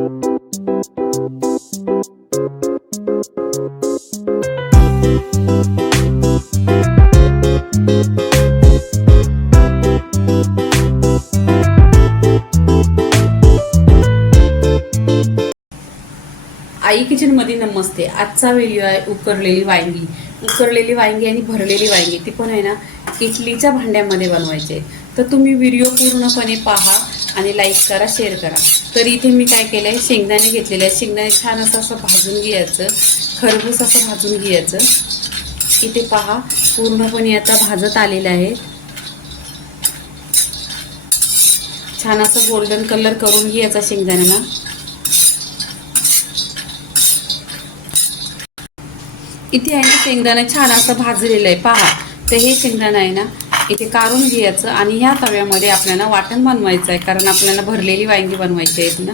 आई kitchen मध्ये नमस्ते। आजचा video आहे उकरलेली वांगी आणि भरलेली वांगी, ती पण आहे ना इडलीच्या भांड्यामध्ये बनवायचे। तर तुम्ही व्हिडिओ पूर्णपणे पहा आणि लाईक करा, शेअर करा। तर इथे मी काय केलंय, शेंगदाणे घेतलेले आहेत। शेंगदाणे छान असं भाजून घ्यायचं, खरपूस असं भाजून घ्यायचं। इथे पहा पूर्णपणे आता भाजत आलेलं आहे, छान असं गोल्डन कलर करून घ्यायचा शेंगदाण्याला। इथे आहे ना शेंगदाणा छान असं भाजलेलं आहे पहा। तर हे शेंगदाणा आहे ना इथे काढून घ्यायचं आणि ह्या तव्यामध्ये आपल्याला वाटण बनवायचं आहे, कारण आपल्याला भरलेली वांगी बनवायची आहेत ना।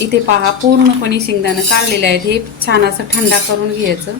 इथे पहा पूर्णपणे शेंगदाणा काढलेले आहेत, हे छान असं थंडा करून घ्यायचं।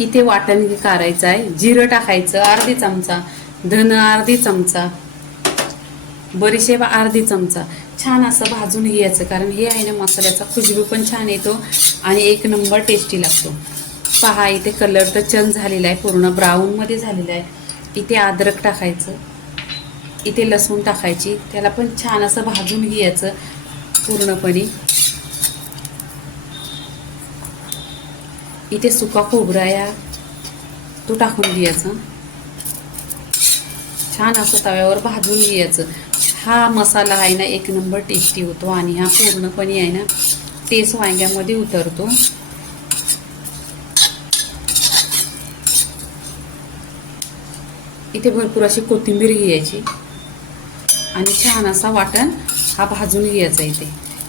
इथे वाटण करायचं आहे, जिरं टाकायचं अर्धी चमचा, धन अर्धी चमचा, बडीशेप अर्धी चमचा, छान असं भाजून घ्यायचं। कारण हे आहे ना मसाल्याचा खुशबू पण छान येतो आणि एक नंबर टेस्टी लागतो। पहा इथे कलर तर चेंज झालेला आहे, पूर्ण ब्राऊन मध्ये झालेला आहे। इथे अद्रक टाकायचं, इथे लसूण टाकायची, त्याला पण छान असं भाजून घ्यायचं पूर्णपणे। इथे सुका खोबरा या तो टाकून घ्यायचा, छान असं तव्यावर भाजून घ्यायचं। हा मसाला आहे ना एक नंबर टेस्टी होतो आणि हा पूर्णपणे आहे ना टेस्ट वांग्यामध्ये उतरतो। इथे भरपूर अशी कोथिंबीर घ्यायची आणि छान असा वाटण हा भाजून घ्यायचा।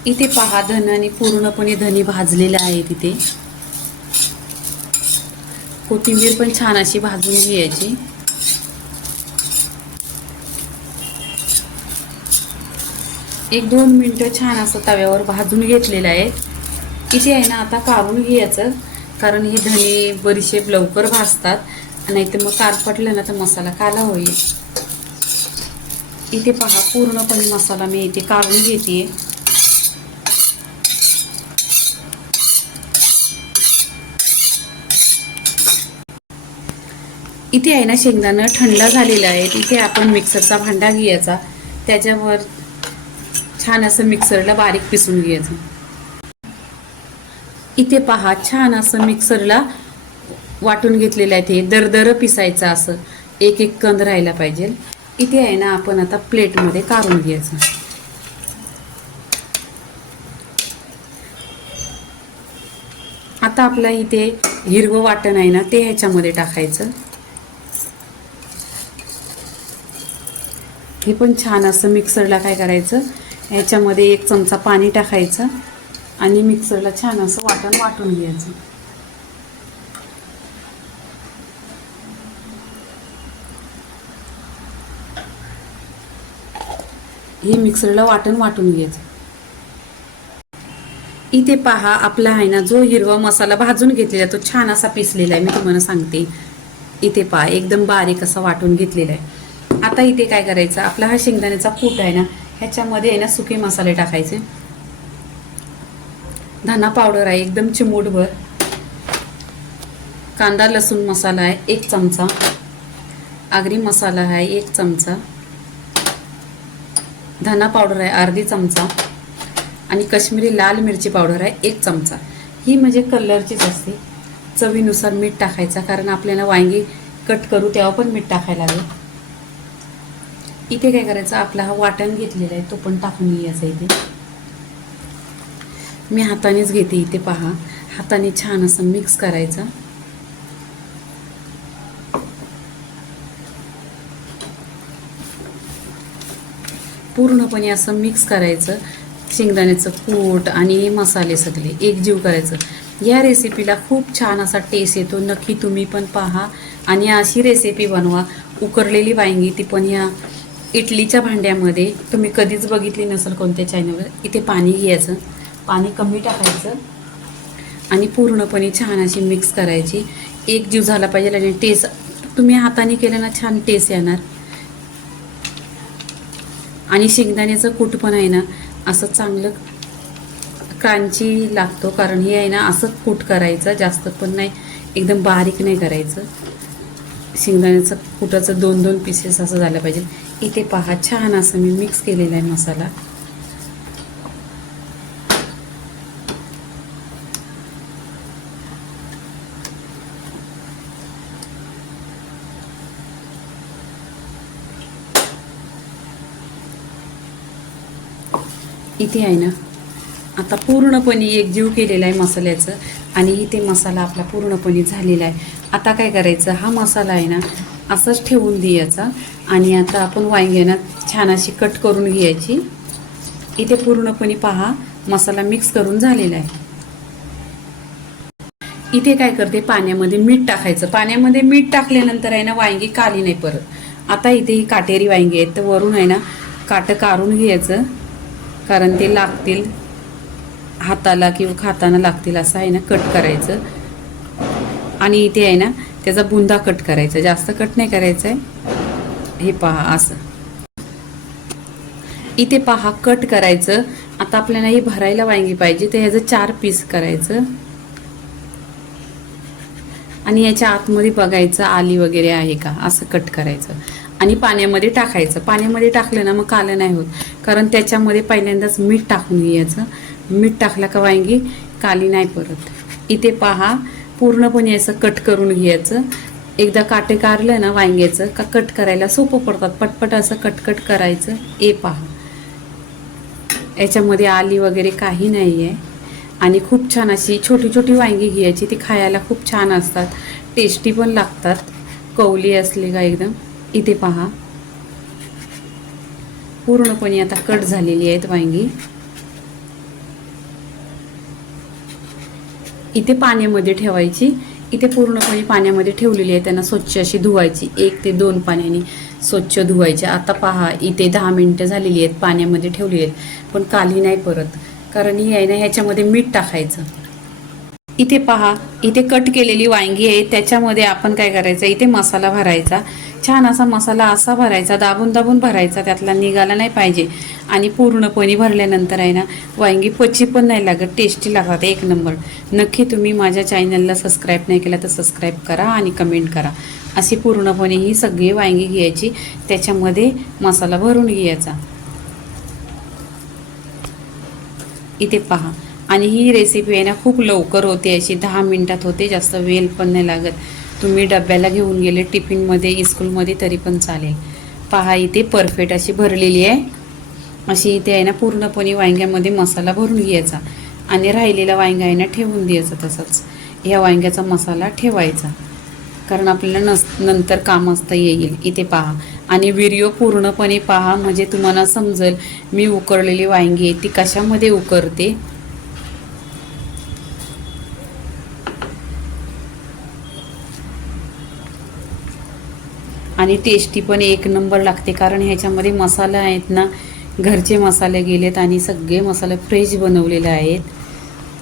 इथे पहा धनाने पूर्णपणे धनी भाजलेला आहे, तिथे कोथिंबीर पण छान अशी भाजून घ्यायची। एक दोन मिनिटं छान असं तव्यावर भाजून घेतलेलं आहे। इथे आहे ना आता काढून घ्यायचं, कारण हे धने बडीशेप लवकर भाजतात, नाही तर मग कारपटलं ना तर मसाला काला होईल। इथे पहा पूर्णपणे मसाला मी इथे काढून घेते। इथे आहे ना शेंगदाणा थंड झालेला आहे, इथे आपण मिक्सरचा भांडा घ्यायचा, त्याच्यावर छान असं मिक्सरला बारीक पिसून घ्यायचं। इथे पहा छान असं मिक्सरला वाटून घेतलेलं आहे, ते दरदर पिसायचं, असं एक एक कंद राहायला पाहिजे। इथे आहे ना आपण आता प्लेटमध्ये काढून घ्यायचं। आता आपला इथे हिरवं वाटण आहे ना ते ह्याच्यामध्ये टाकायचं। हे पण छान असं मिक्सरला काय करायचं, ह्याच्यामध्ये एक चमचा पाणी टाकायचं आणि मिक्सरला छान असं वाटून घ्यायचं। हे मिक्सरला वाटून घ्यायचं। इथे पहा आपला आहे ना जो हिरवा मसाला भाजून घेतलेला तो छान असा पिसलेला आहे, मी तुम्हाला सांगते। इथे पहा एकदम बारीक असा वाटून घेतलेला आहे। आता इथे काय करायचं, आपला हा शेंगदाण्याचा कूट आहे ना ह्याच्यामध्ये आहे ना सुके मसाले टाकायचे। धना पावडर आहे एकदम चिमूटभर, कांदा लसूण मसाला आहे 1 चमचा, आगरी मसाला आहे 1 चमचा, धना पावडर आहे अर्धी चमचा आणि काश्मीरी लाल मिरची पावडर आहे 1 चमचा। ही म्हणजे कलरचीच असते। चवीनुसार मीठ टाकायचं, कारण आपल्याला वांगी कट करू तेव्हा पण मीठ टाकायला लागेल। इथे काय करायचं, आपला हा वाटण घेतलेला आहे तो पण टाकून घ्यायचा। इथे मी हातानेच घेते, इथे पहा हाताने छान असं मिक्स करायचं। पूर्णपणे असं मिक्स करायचं, शेंगदाण्याचं कूट आणि मसाले सगळे एकजीव करायचं। या रेसिपीला खूप छान असा टेस्ट येतो, नक्की तुम्ही पण पहा आणि अशी रेसिपी बनवा। उकरलेली वांगी, ती पण या इडलीच्या भांड्यामध्ये, तुम्ही कधीच बघितली नसेल कोणत्या चॅनलवर। इथे पाणी घ्यायचं, पाणी कमी टाकायचं आणि पूर्णपणे छान अशी मिक्स करायची, एकजीव झाला पाहिजे। आणि टेस्ट तुम्ही हाताने केलं ना छान टेस्ट येणार। आणि शेंगदाण्याचं कूट पण आहे ना असं चांगलं क्रंची लागतो, कारण हे आहे ना असं कूट करायचं, जास्त पण नाही एकदम बारीक नाही करायचं. शेंगदाण्याचं कुटाचं 2-2 पीसेस असं झालं पाहिजे. इथे पहा छान असं मी मिक्स केलेला आहे मसाला. इथे आहे ना आता पूर्णपणे एकजीव केलेला आहे मसाल्याचं, आणि इथे मसाला आपला पूर्णपणे झालेला आहे. आता काय करायचं, हा मसाला आहे ना असंच ठेवून द्यायचा, आणि आता आपण वांगी ना छान अशी कट करून घ्यायची. इथे पूर्णपणे पहा मसाला मिक्स करून झालेला आहे. इथे काय करते, पाण्यामध्ये मीठ टाकायचं. पाण्यामध्ये मीठ टाकल्यानंतर आहे ना वांगी काली नाही परत. आता इथे ही काटेरी वांगी आहेत, तर वरून आहे ना काटं काढून घ्यायचं, कारण ते लागतील हाताला किंवा खाताना लागतील असं आहे ना कट करायचं. आणि इथे आहे ना त्याचा बुंदा कट करायचा, जास्त कट नाही करायचं आहे. हे पहा असं इथे पहा कट करायचं. आता आपल्याला ही भरायला वांगी पाहिजे, तर ह्याचं 4 पीस करायचं, आणि याच्या आतमध्ये बघायचं आली वगैरे आहे का असं कट करायचं, आणि पाण्यामध्ये टाकायचं. पाण्यामध्ये टाकलं ना मग कालं नाही होत, कारण त्याच्यामध्ये पहिल्यांदाच मीठ टाकून घ्यायचं. मीठ टाकलं का वांगी काली नाही परत. इथे पहा पूर्णपणे असं कट करून घ्यायचं. एकदा काटे काढलं ना वांग्याचं का कट करायला सोपं पडतात, पटपट असं कटकट करायचं. पहा याच्यामध्ये आली वगैरे काही नाही आहे, आणि खूप छान अशी छोटी छोटी वांगी घ्यायची, ती खायला खूप छान असतात, टेस्टी पण लागतात, कवली असली का एकदम. इथे पहा पूर्णपणे आता कट झालेली आहेत वांगी. इथे पाण्यामध्ये ठेवायची. इथे पूर्णपणे पाण्यामध्ये ठेवलेली आहे, त्यांना स्वच्छ अशी धुवायची, 1 ते 2 पाण्याने स्वच्छ धुवायचे. आता पहा इथे 10 मिनिटं झालेली आहेत पाण्यामध्ये ठेवलेली आहेत, पण काली नाही परत, कारण ही आहे ना ह्याच्यामध्ये मीठ टाकायचं. इथे पहा इथे कट केलेली वांगी आहे, त्याच्यामध्ये आपण काय करायचं, इथे मसाला भरायचा. छान असा मसाला असा भरायचा, दाबून दाबून भरायचा, त्यातला निघाला नाही पाहिजे. आणि पूर्णपणे भरल्यानंतर आहे ना वांगी पची पण नाही लागत, टेस्टी लागतात, 1 नंबर. नक्की तुम्ही माझ्या चॅनलला सबस्क्राईब नाही केला तर सबस्क्राईब करा आणि कमेंट करा. अशी पूर्णपणे ही सगळी वांगी घ्यायची, त्याच्यामध्ये मसाला भरून घ्यायचा. इथे पहा, आणि ही रेसिपी आहे ना खूप लवकर होते, अशी 10 मिनिटात होते, जास्त वेळ पण नाही लागत. तुम्ही डब्याला घेऊन गेले टिफिनमध्ये स्कूलमध्ये तरी पण चालेल. पहा इथे परफेक्ट अशी भरलेली आहे. अशी इथे आहे ना पूर्णपणे वांग्यामध्ये मसाला भरून घ्यायचा, आणि राहिलेला वांगा आहे ना ठेवून द्यायचा तसंच. ह्या वांग्याचा मसाला ठेवायचा, कारण आपल्याला नंतर काम असता येईल. इथे पहा, आणि व्हिडिओ पूर्णपणे पहा, म्हणजे तुम्हाला समजेल मी उकळलेली वांगी आहे ती कशामध्ये उकळते. आणि टेस्टी पण 1 नंबर लागते, कारण ह्याच्यामध्ये मसाला आहेत ना घरचे मसाले गेलेत, आणि सगळे मसाले फ्रेश बनवलेले आहेत,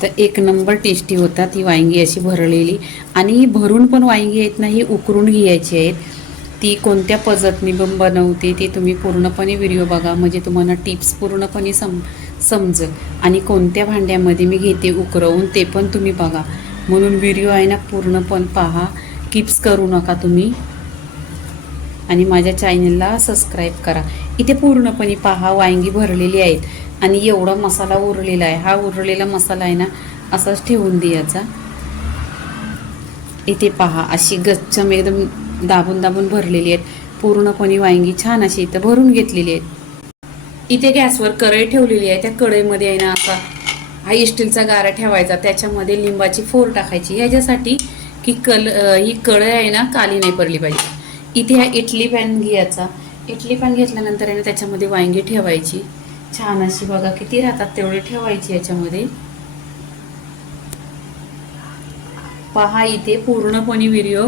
तर 1 नंबर टेस्टी होतात ही वांगी अशी भरलेली. आणि ही भरून पण वांगी आहेत ना ही उकरून घ्यायची आहेत. ती कोणत्या पद्धतीने बनवते ते तुम्ही पूर्णपणे व्हिडिओ बघा, म्हणजे तुम्हाला टिप्स पूर्णपणे समजेल. आणि कोणत्या भांड्यामध्ये मी घेते उकरवून ते पण तुम्ही बघा, म्हणून व्हिडिओ आहे ना पूर्णपणे पहा, किप्स करू नका तुम्ही, आणि माझ्या चॅनलला सबस्क्राईब करा. इथे पूर्णपणे पहा वांगी भरलेली आहेत, आणि एवढा मसाला उरलेला आहे. हा उरलेला मसाला आहे ना असाच ठेवून द्यायचा. इथे पहा अशी गच्चम एकदम दाबून दाबून भरलेली आहेत पूर्णपणे वांगी, छान अशी इथं भरून घेतलेली आहेत. इथे गॅसवर कढई ठेवलेली आहे, त्या कढईमध्ये आहे ना असा हा स्टीलचा गारा ठेवायचा, त्याच्यामध्ये लिंबाची फोड टाकायची, ह्याच्यासाठी की ही कढई आहे ना काली नाही पडली पाहिजे. इथे हा इडली पॅन घ्यायचा. इडली पॅन घेतल्यानंतर आहे ना त्याच्यामध्ये वांगी ठेवायची, छान अशी बघा किती राहतात तेवढे ठेवायची याच्यामध्ये. पहा इथे पूर्णपणे व्हिडिओ,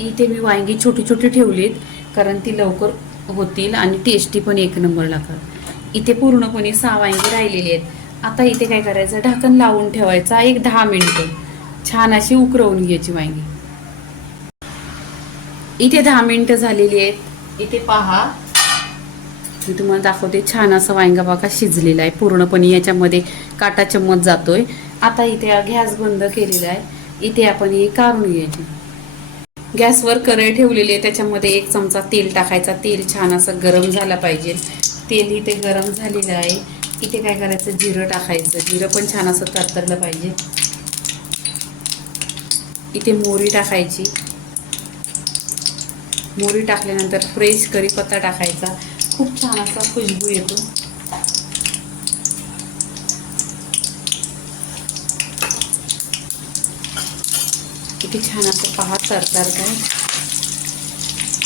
इथे मी वांगी छोटी छोटी ठेवलीत, कारण ती लवकर होतील आणि टेस्टी पण 1 नंबर लागतात. इथे पूर्णपणे 6 वांगी राहिलेली आहेत. आता इथे काय करायचं, ढाकण लावून ठेवायचा 10 मिनिटं, छान अशी उकळवून घ्यायची वांगी. इथे 10 मिनिटं झालेली आहेत. इथे पहा मी तुम्हाला दाखवते. छान असं वांगा बघा शिजलेला आहे पूर्णपणे, याच्यामध्ये काटा चम्मच जातोय. आता इथे गॅस बंद केलेला आहे. इथे आपण हे काढून घ्यायचे. गॅसवर कढई ठेवलेली आहे, त्याच्यामध्ये 1 चमचा तेल टाकायचा. तेल छान असं गरम झाला पाहिजे. तेल इथे गरम झालेलं आहे. इथे काय करायचं, जिरं टाकायचं. जिरं पण छान असं तरतरलं पाहिजे. इथे मोहरी टाकायची. मोहरी टाकल्यानंतर फ्रेश कढीपत्ता टाकायचा. खूप छान असा खुशबू येतो. किती छान असं पहा तरतरत आहे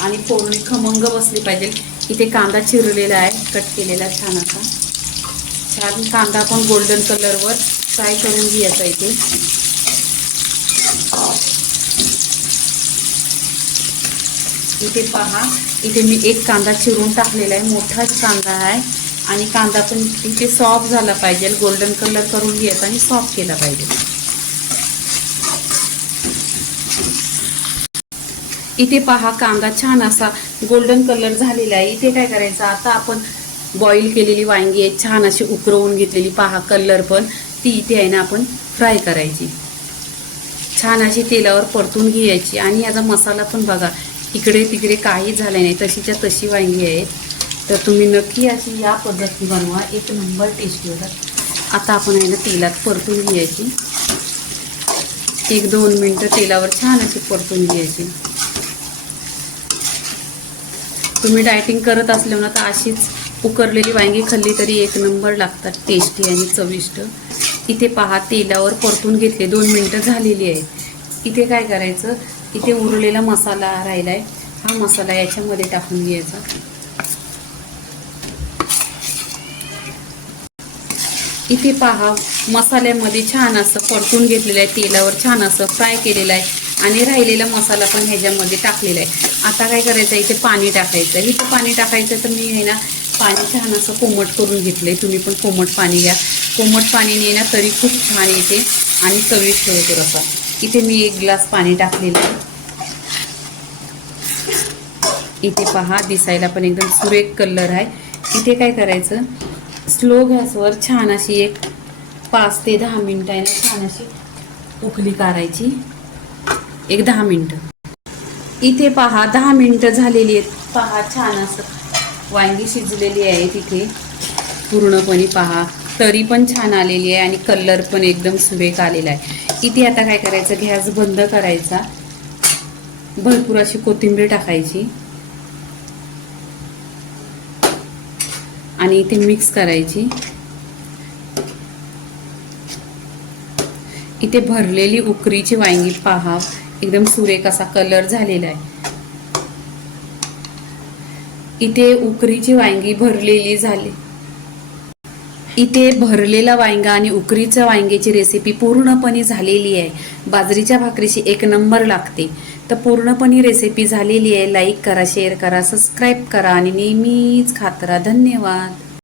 आणि फोडणी खमंग बसली पाहिजे. इथे कांदा चिरलेला आहे, कट केलेला छान असा. छान कांदा पण गोल्डन कलरवर फ्राय करून घ्यायचा. इथे पहा, इथे मी 1 कांदा चिरून टाकलेला आहे. मोठाच कांदा आहे आणि कांदा पण इथे सॉफ्ट झाला पाहिजे. गोल्डन कलर करून घ्यायचा आणि सॉफ्ट केला पाहिजे. इथे पहा, कांदा छान असा गोल्डन कलर झालेला आहे. इथे काय करायचं, आता आपण बॉईल केलेली वांगी आहे, छान अशी उकरवून घेतलेली. पहा कलर पण ती इथे आहे ना आपण फ्राय करायची. छान अशी तेलावर परतून घ्यायची. आणि याचा मसाला पण बघा, इकडे तिकडे काही झालं नाही, तशीच्या तशी वांगी आहेत. तर तुम्ही नक्की अशी या पद्धतीने बनवा, 1 नंबर टेस्टी होतात. आता आपण आहे ना तेलात परतून घ्यायची. 1-2 मिनटं तेलावर छान अशी परतून घ्यायची. तुम्ही डायटिंग करत असले ना तर अशीच उकरलेली वांगी खाल्ली तरी 1 नंबर लागतात, टेस्टी आणि चविष्ट. इथे पहा, तेलावर परतून घेतले, 2 मिनटं झालेली आहे. इथे काय करायचं, इथे उरलेला मसाला राहिला आहे, हा मसाला याच्यामध्ये टाकून घ्यायचा. इथे पहा, मसाल्यामध्ये छान असं परतून घेतलेलं आहे, तेलावर छान असं फ्राय केलेलं आहे आणि राहिलेला मसाला पण ह्याच्यामध्ये टाकलेला आहे. आता काय करायचं, इथे पाणी टाकायचं. इथे पाणी टाकायचं तर मी आहे ना पाणी छान असं कोमट करून घेतलंय. तुम्ही पण कोमट पाणी घ्या. कोमट पाणीने ना तरी खूप छान येते आणि चविष्ट होतो रस्सा. इथे मी 1 ग्लास पाणी टाकलेलं आहे. इथे पहा, दिसायला पण एकदम सुरेख कलर आहे. इथे काय करायचं, स्लो गॅसवर छान अशी 5 ते 10 मिनिटं आहे ना छान अशी उकळी काढायची. 10 मिनिटं. इथे पहा 10 मिनिटं झालेली आहेत. पहा छान असं वांगी शिजलेली आहे. तिथे पूर्णपणे पहा, तरी पण छान आलेली आहे आणि कलर पण एकदम सुरेख आलेला आहे. इथे आता काय करायचं, गॅस बंद करायचा. भरपूर अशी कोथिंबीर टाकायची आणि इथे मिक्स करायची. इथे भरलेली उकरीची वांगी पहा, एकदम सुरेख असा कलर झालेला आहे. इथे उकरीची वांगी भरलेली झाली. इथे भरलेला वांगा आणि उकरीच्या वांग्याची रेसिपी पूर्णपणे झालेली आहे. बाजरीच्या भाकरीची 1 नंबर लागते. तर पूर्णपणे रेसिपी झालेली आहे. लाईक करा, शेअर करा, सबस्क्राईब करा आणि नेहमीच खात राहा. धन्यवाद.